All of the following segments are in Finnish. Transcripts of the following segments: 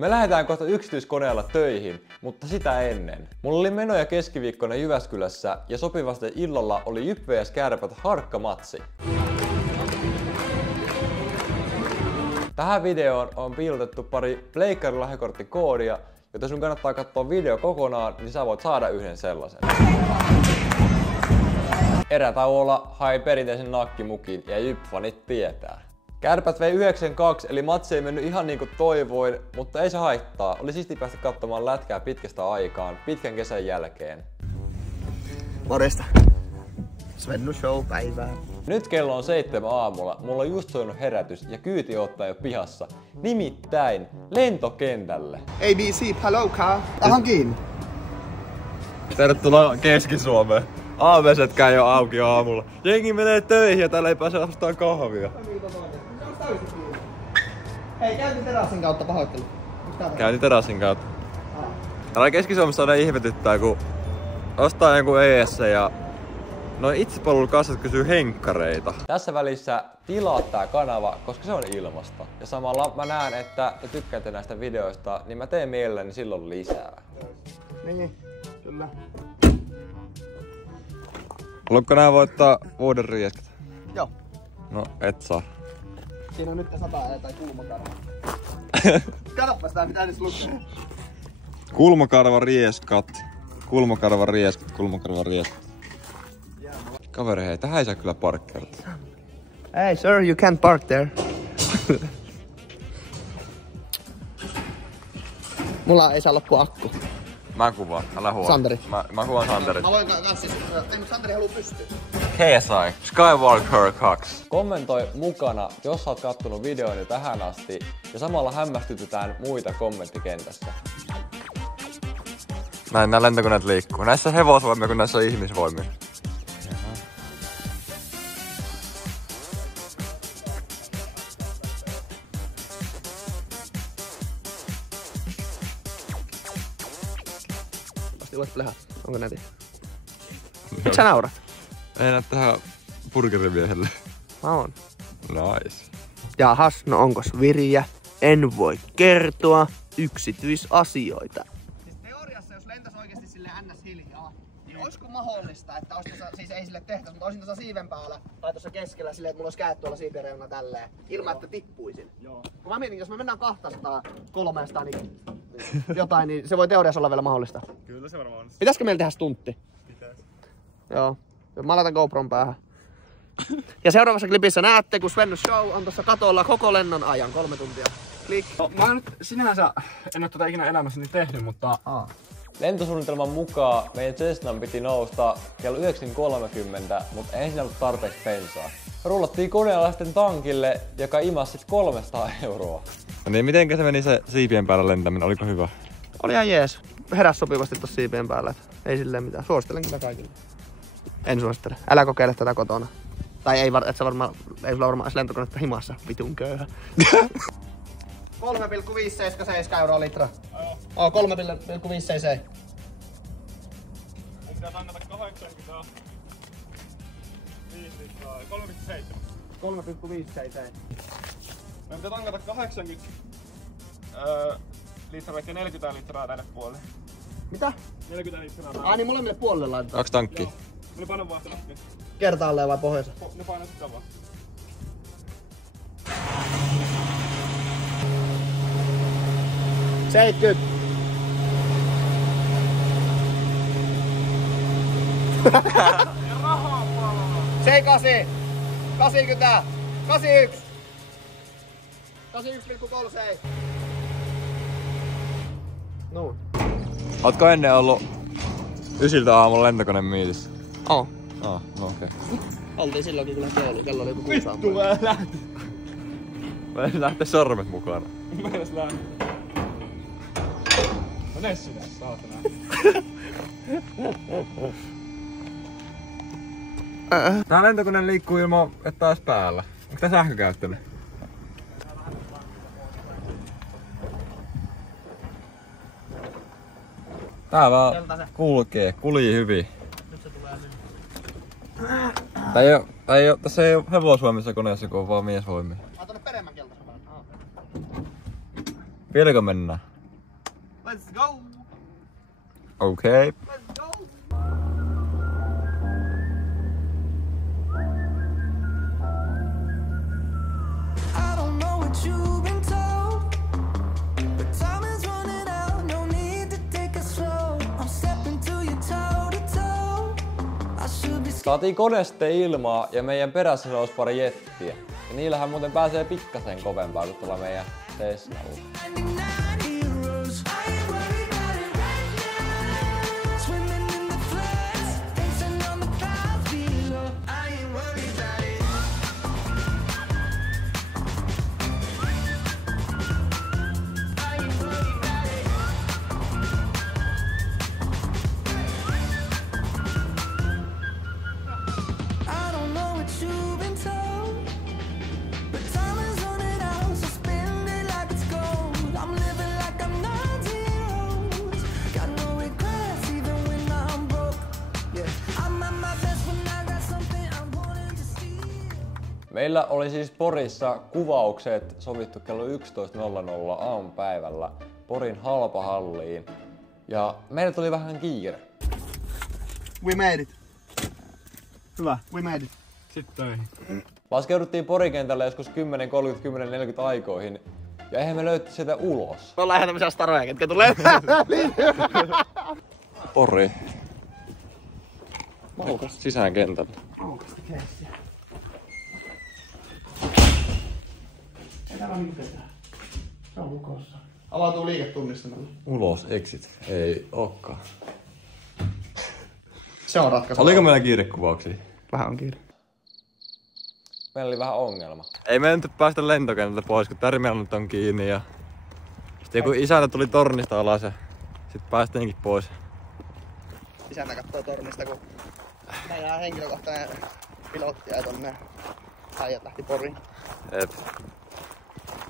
Me lähdetään kohta yksityiskoneella töihin, mutta sitä ennen. Mulla oli menoja keskiviikkona Jyväskylässä ja sopivasti illalla oli Jyp vs Kärpät harkkamatsi. Tähän videoon on piilotettu pari Pleikkarin lahjakorttikoodia, joten sun kannattaa katsoa video kokonaan, niin sä voit saada yhden sellaisen. Erätauolla hai perinteisen nakkimukin ja Jyp-fanit tietää. Kärpät vei 9-2, eli matsi ei mennyt ihan niin kuin toivoin, mutta ei se haittaa. Oli siisti päästä katsomaan lätkää pitkästä aikaan, pitkän kesän jälkeen. Morjesta. Svennu Show päivää. Nyt kello on 7 aamulla, mulla on just soinut herätys ja kyyti ottaa jo pihassa. Nimittäin lentokentälle. ABC, Paloka. Tahan kiinni. Tervetuloa Keski-Suomeen. Aaveset käy jo auki aamulla. Jengi menee töihin ja täällä ei pääse ostaa kahvia. Hei, käytiin terassin kautta, pahoittelu. Käytiin terassin kautta. Täällä Keski-Suomessa aina ihmetyttää, kun ostaa jonkun ES ja noin itsepalvelukassat kysyy henkkareita. Tässä välissä tilaa tää kanava, koska se on ilmasta. Ja samalla mä näen, että te tykkäätte näistä videoista, niin mä teen mielelläni silloin lisää. Niin, kyllä. Haluatko nää voittaa vuoden rieskat? Joo. No, et saa. Siinä on nyt 100 tai kulmakarva. Katoppa sitä, mitä edes lukee. Kulmakarva rieskat. Kulmakarva rieskat. Kulmakarva rieskat. Kaveri, hei, tähän ei saa kyllä parkkeerata. Hey sir, you can't park there. Mulla ei saa loppua akku. Mä kuvaan, älä huomaa. Santeri. Mä kuvaan Santerit. Mä voin kanssa siis, Santeri haluu pystyä. KSI, Skywalker 2. Kommentoi mukana, jos oot kattonut videon jo tähän asti, ja samalla hämmästytetään muita kommenttikentässä. Näin nää lentokoneet liikkuu. Näissä on hevosvoimia, kun näissä on ihmisvoimia. Voit plehaa. Onko näti? Miksi sä naurat? Ei näe tähän burgerimiehelle. Mä oon. Nice. Jahas, no onkos viriä? En voi kertoa yksityisasioita. Siis teoriassa, jos lentäis oikeesti sille ns hiljaa, niin oisko mahdollista, että ois tuossa, siis ei sille tehtäis, mutta oisin tuossa siiven päällä tai tuossa keskellä silleen, että mulla ois käät tuolla siipen reuna tälleen, ilman että tippuisin. Joo. Kun mä mietin, jos me mennään 200, 300, niin jotain, niin se voi teoriassa olla vielä mahdollista. Kyllä se varmaan on. Pitäisikö meillä tehdä stuntti? Pitäis. Joo. Mä laitan GoPron päähän. Ja seuraavassa klipissä näette, kun Svennu Show on tuossa katolla koko lennon ajan, 3 tuntia. Klik. No, mä nyt sinänsä en oo tätä ikinä elämässäni tehnyt, mutta Lentosuunnitelman mukaan meidän Cessnan piti nousta kello 9.30, mutta ei siinä ollut tarpeeksi bensaa. Rullattiin koneella sitten tankille, joka imasi sit 300 €. No niin, mitenkä se meni se siipien päällä lentäminen? Oliko hyvä? Oli ihan jees. Heräs sopivasti tossa siipien päällä. Ei silleen mitään. Suosittelen kyllä kaikille. En suosittele. Älä kokeile tätä kotona. Tai ei, ei sulla varmaan edes lentokonetta himassa. Vitun köyhä. 3,577 € litra. Oo, 3,577. mun pitää tankata 85 litraa. 3,7. 3,577. Mä pitää tankata 80 litraa, vaikka 40 litraa tänne puolelle. Mitä? 40 litraa tänne. Ai niin molemmille puolelle laitetaan. 2 tankkia. Ne paino vaihtelutkin. Kertaalleen vai pohjassa? Ne paino sit samaa. Seitkyt. Ja rahaa palaa! 78. 80. 81. 81,3. Noin. Ootko ennen ollut 9 aamulla lentokone miitissä? Oo. No okei. Oltiin silloinkin kun lähti Ouluun. Kello oli joku 6 Vittu mä lähtin! Mä lähtee sormet mukana. Mä edes lähtin. Mene sinä, saatana. Tää lentokone liikkuu ilman, että taas päällä. Onko tää sähkökäyttöinen? Tää vaan kulii hyvin. Nyt se tulee nyt. Tässä ei oo hevosvoimissa koneessa, kun on vaan miesvoimia. Tonne peremmän keltaisen päälle. Vieläkö mennään? Let's go! Okei. Let's go! I don't know what you've been told, but time is running out. No need to take it slow. I'm stepping to you toe to toe. I should be Saatiin kone sitten ilmaa ja meidän perässä nousi pari jettiä. Ja niillähän muuten pääsee pikkasen kovempaa kuin tuolla meidän Teslalla. 99 heroes. I ain't worried about it right now. Swimming in the floods, dancing on the clouds below. I ain't worried about it. I ain't worried about it. I don't know what you've been told, but time is running out, so spend it like it's gold. I'm living like I'm 9 zeros. Got no regrets even when I'm broke. Yeah, I'm at my best when I got something I wanted to see. Meillä oli siis Porissa kuvaukset sovittu kello 11.00 aamupäivällä Porin halpahalliin. Ja meillä tuli vähän kiire. We made it. Hyvä, we made it. Sitten töihin. Laskeuduttiin Porin kentälle joskus 10.30-10.40 aikoihin. Ja eihän me löytty sieltä ulos. Me ollaan ihan tämmöisiä staroja, ketkä tulee Pori. Maukas. Sisään kentälle. Maukasta keissiä. Ei täällä mitään. Se on lukossa. Avautuu liiketunnistamalla. Ulos, exit. Ei ookaan. Se on ratkaisu. Oliko meillä kiirekuvauksia? Vähän on kiire. Meillä oli vähän ongelma. Ei me nyt päästä lentokentältä pois, kun terminaalit on kiinni ja... Sitten joku isäntä tuli tornista alas ja... Sitten päästiinkin pois. Isäntä kattoo tornista, kun meidän henkilökohtainen pilotti ja tonne äijät lähti Poriin. Et...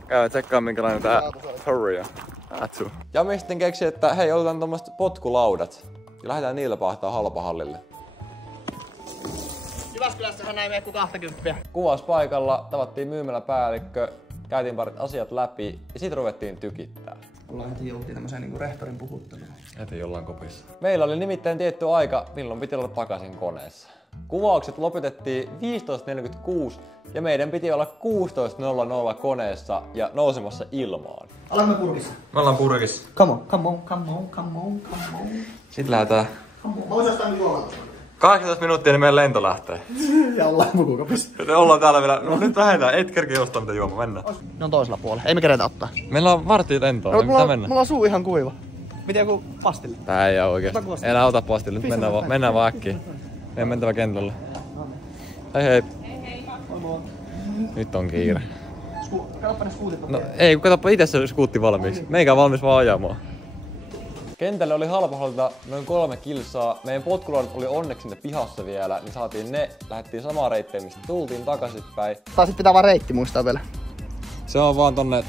Käydään tsekkaan minkälainen tää Pori on. Atsu. Ja me sitten keksi, että hei, otetaan tommoset potkulaudat. Ja lähdetään niillä pahtaa halpahallille. Jyväskylässähän ei mene kuin 20. Kuvauspaikalla tavattiin myymäläpäällikkö, käytiin parit asiat läpi ja sit ruvettiin tykittää. Ollaan heti jouttiin tämmöiseen niinku rehtorin puhutteluun. Heti ollaan kopissa. Meillä oli nimittäin tietty aika, milloin piti olla takaisin koneessa. Kuvaukset lopetettiin 15.46 ja meidän piti olla 16.00 koneessa ja nousemassa ilmaan. Olemme purkissa. Me ollaan purkissa. Come on, come on, come on, come on, come on. Sitten lähdetään. Come on. Mä voisin ostaa nyt juomat. 18 minuuttia niin meidän lento lähtee. Ja ollaan pukukopissa. Joten ollaan täällä vielä. No nyt lähdetään. Et kerkeä ostaa mitä juomaa. Mennään. Ne on toisella puolella. Ei me keretä ottaa. Meillä on vartti lentoa. No, mulla on suu ihan kuiva. Miten joku pastille? Tää ei oo oikeesti. Enää ota pastille. Nyt mennään vaan äkkiä. Meidän mentävä kentälle. Hei hei. Nyt on kiire. Katsoppa ne skuutit. No ei, kun katsoppa itse se skuutti valmiiksi. Meikä on valmis vaan ajamaan. Kentälle oli halpahallilta noin 3 kilsaa. Meidän potkulaudat oli onneksi sinne pihassa vielä, niin saatiin ne. Lähdettiin samaa reittiä, mistä tultiin takaisinpäin. Taas pitää vaan reitti muistaa vielä. Se on vaan tonne...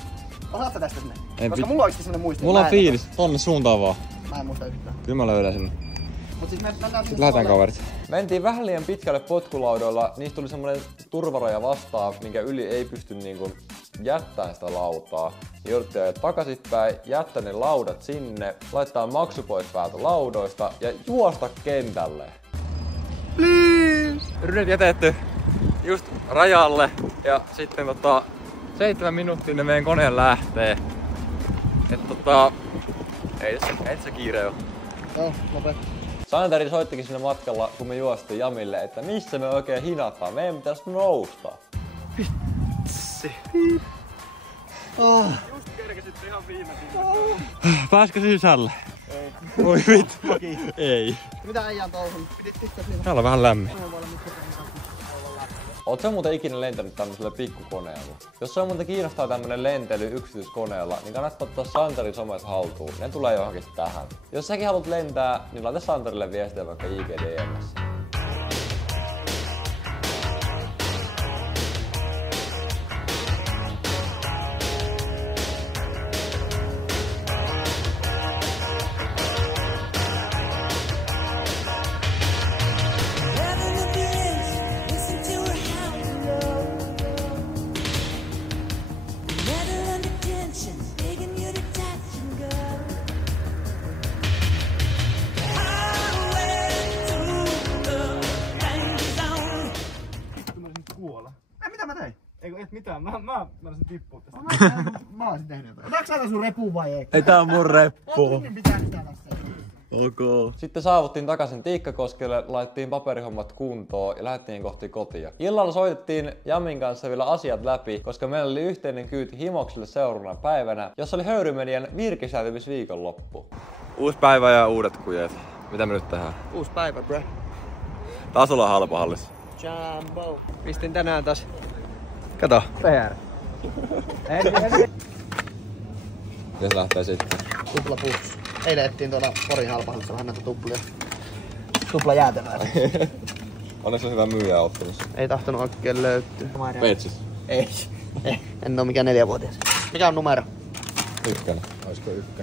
Osaatko tästä sinne? Koska mulla on oikeesti semmonen muisti. Mulla on fiilis. Tonne suuntaan vaan. Mä en muista yhtään. Kyllä mä löydän sinne. Mut siis Sitten lähdetään kaverit. Mentiin vähän liian pitkälle potkulaudoilla. Niistä tuli semmonen turvaraja vastaan, minkä yli ei pysty niinku jättämään sitä lautaa. Jouduttiin ajaa takaisinpäin, jättää ne laudat sinne, laittaa maksu pois päältä laudoista ja juosta kentälle. Please! Ryhdyt jätetty just rajalle ja sitten 7 minuuttia ne meidän koneen lähtee. Et ei se kiire oo. Joo, nopea. Santeri soittikin siinä matkalla, kun me juostiin Jamille, että missä me oikein hinataan. Meidän pitäis nousta. Vitsi. Just kerkesitte ihan viimeisin. Pääskö sisälle? Ei. Voi vittu. Ei. Mitä äijä on touhunut? Pidit itse siinä. Täällä on vähän lämmin. Oot sä muuten ikinä lentänyt tämmöisellä pikkukoneella? Jos se on muuten kiinnostaa tämmönen lentely yksityiskoneella, niin kannattaa ottaa Santerin somet haltuun. Ne tulee johonkin tähän. Jos säkin haluat lentää, niin laita Santerille viestiä vaikka IGDM:ssä. mitään. Mä olisin tippua tästä. Mä oisin tehnyt jotain. Otatko sä sun repun vai ei? Ei tää on mun reppu. Pitää tässä. Okay. Sitten saavuttiin takaisin Tiikkakoskelle, laitettiin paperihommat kuntoon ja lähdettiin kohti kotia. Illalla soitettiin Jamin kanssa vielä asiat läpi, koska meillä oli yhteinen kyyti Himokselle seuraavana päivänä, jossa oli Höyrymedian virkisäätymisviikonloppu. Uusi päivä ja uudet kujet. Mitä me nyt tehdään? Uusi päivä, bro. Taas ollaan halpa hallissa. Jumbo. Pistin tänään taas. Kato. PR. Ja se lähtee sitten. Tupla puts. Eilen ettiin tuolla Porin halpahallissa vähän näitä tuplia. Tupla jäätelöä. Onneksi on hyvä myyjä ottamassa. Ei tahtonut oikein löytyä. Peitsis. Ei. En oo mikään 4-vuotias. Mikä on numero? 1. Olisiko 1?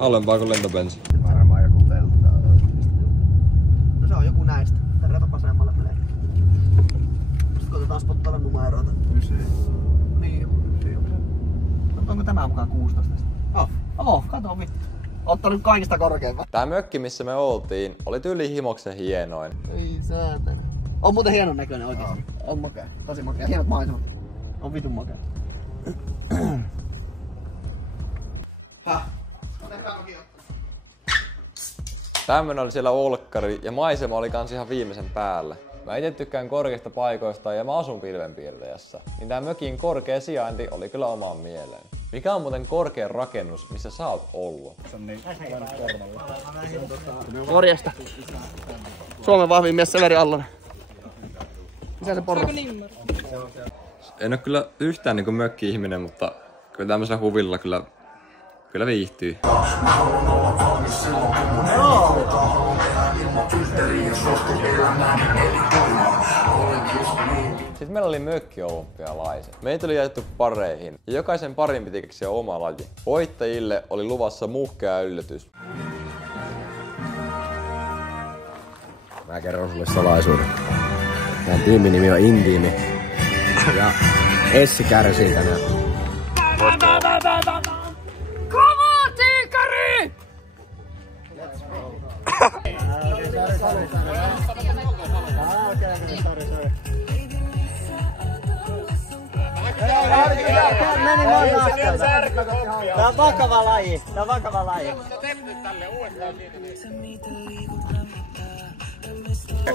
Alempaa kuin lentobensi. Varmaan joku veltaa oikeesti. No se on joku näistä. Tervetä vasemmalle menee. Sitten koitetaan spottailla numeroita. 9. Niin. Onko tämä mukaan 16? Kato vittu. Ottanut kaikista korkeimman. Tää mökki, missä me oltiin, oli tyyli Himoksen hienoin. Ei saatana. On muuten hienon näköinen oikeesti. On makea. Tosi makea. Hienot maisemat. On vitun makea. Tämmönen oli siellä olkkari ja maisema oli kans ihan viimeisen päällä. Mä ite tykkään korkeista paikoista ja mä asun pilvenpiirtäjässä. Niin tää mökin korkea sijainti oli kyllä omaan mieleen. Mikä on muuten korkein rakennus, missä sä oot ollut? Morjesta. Suomen vahvin mies Severi Allonen. Missä se porro? En oo kyllä yhtään niinku mökki-ihminen, mutta kyllä tämmöisellä huvilla kyllä viihtyy. Sitten meillä oli mökkiolympialaiset. Meitä oli jaettu pareihin ja jokaisen parin piti keksiä oma laji. Voittajille oli luvassa muhkea yllätys. Mä kerron sulle salaisuuden. Meidän tiimin nimi on Intiimi. Ja Essi kärsii tänään. Kova tiikari! Tää on vakava laji.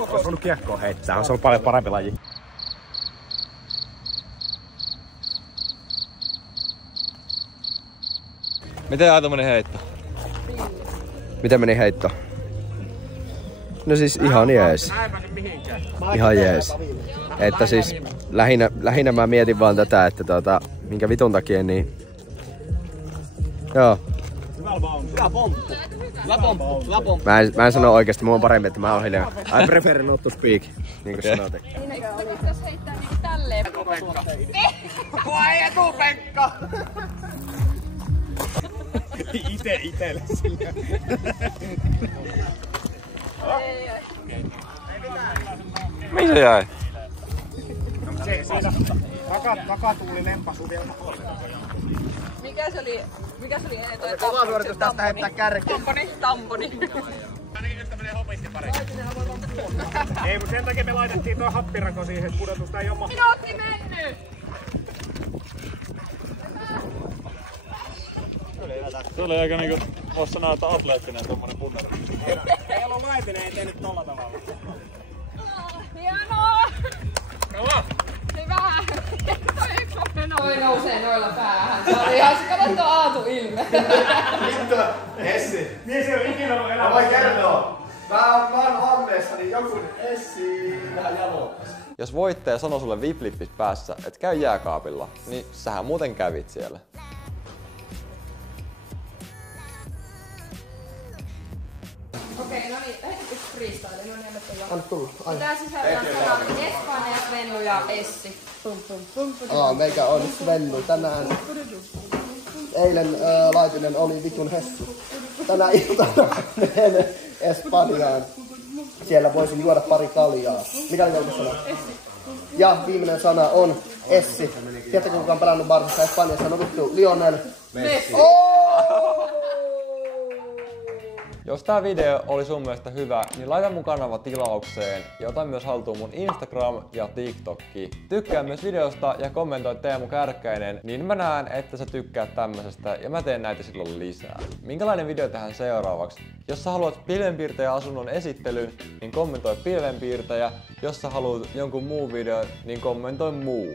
Olisi voinut kiekkoa heittää, on se ollut paljon parempi laji. Miten Aito meni heitto? Miten meni heitto? No siis ihan jees. Ihan jees. Että siis lähinnä mä mietin vaan tätä, että minkä vitun takia niin... Joo. Mä en sano oikeesti, mulla on parempi, että mä oon hiljaa. I prefer not to speak, niinku sanotin. Pitäis heittää niinku tälleen. Pekka! Itelle sillä. Mihin se jäi? Takatuuli lempasu vielä. Mikä se oli toi Kova suoritus tästä heittää kärkeä. tamponi. Ei, mutta sen takia me laitettiin toi happirako siihen, pudotusta ei oo Minuutti mennyt! Se oli aika niinku, vois sanoa, että atleettinen tommonen punneri. Ei ollut laitinen, ei tehnyt tolla tavalla. Hienoa! Kova! Hyvä! Toi nousee noilla päähän. Se oli ihan katsottu Aatu ilme. Essi. Niin se on ikinä ollut elämässä. Mä voin kertoa. Mä oon hammeessa, niin joku Essi vähän jalokas. Jos voittaja sanoo sulle viplippis päässä, et käy jääkaapilla, niin sähän muuten kävit siellä. Okei, no niin, heitetty freestyle, no niin, anna tulla. Anna tulla. Tää sisältää sanat Espanja, Svennu ja Essi. Meikä on Svennu tänään. Eilen Laitinen oli vitun Hessu. Tänä iltana menen Espanjaan. Siellä voisin juoda pari kaljaa. Mikä oli joku sana? Ja viimeinen sana on Essi. Tiedätkö kuka on pelannut Barsassa Espanjassa? No vittu, Lionel Messi. Jos tää video oli sun mielestä hyvä, niin laita mun kanava tilaukseen ja ota myös haltuun mun Instagram ja TikTokki. Tykkää myös videosta ja kommentoi Teemu Kärkkäinen, niin mä näen, että sä tykkäät tämmöisestä ja mä teen näitä silloin lisää. Minkälainen video tehdään seuraavaksi? Jos sä haluat pilvenpiirtäjäasunnon esittelyn, niin kommentoi pilvenpiirtäjä. Jos sä haluat jonkun muun videon, niin kommentoi muu.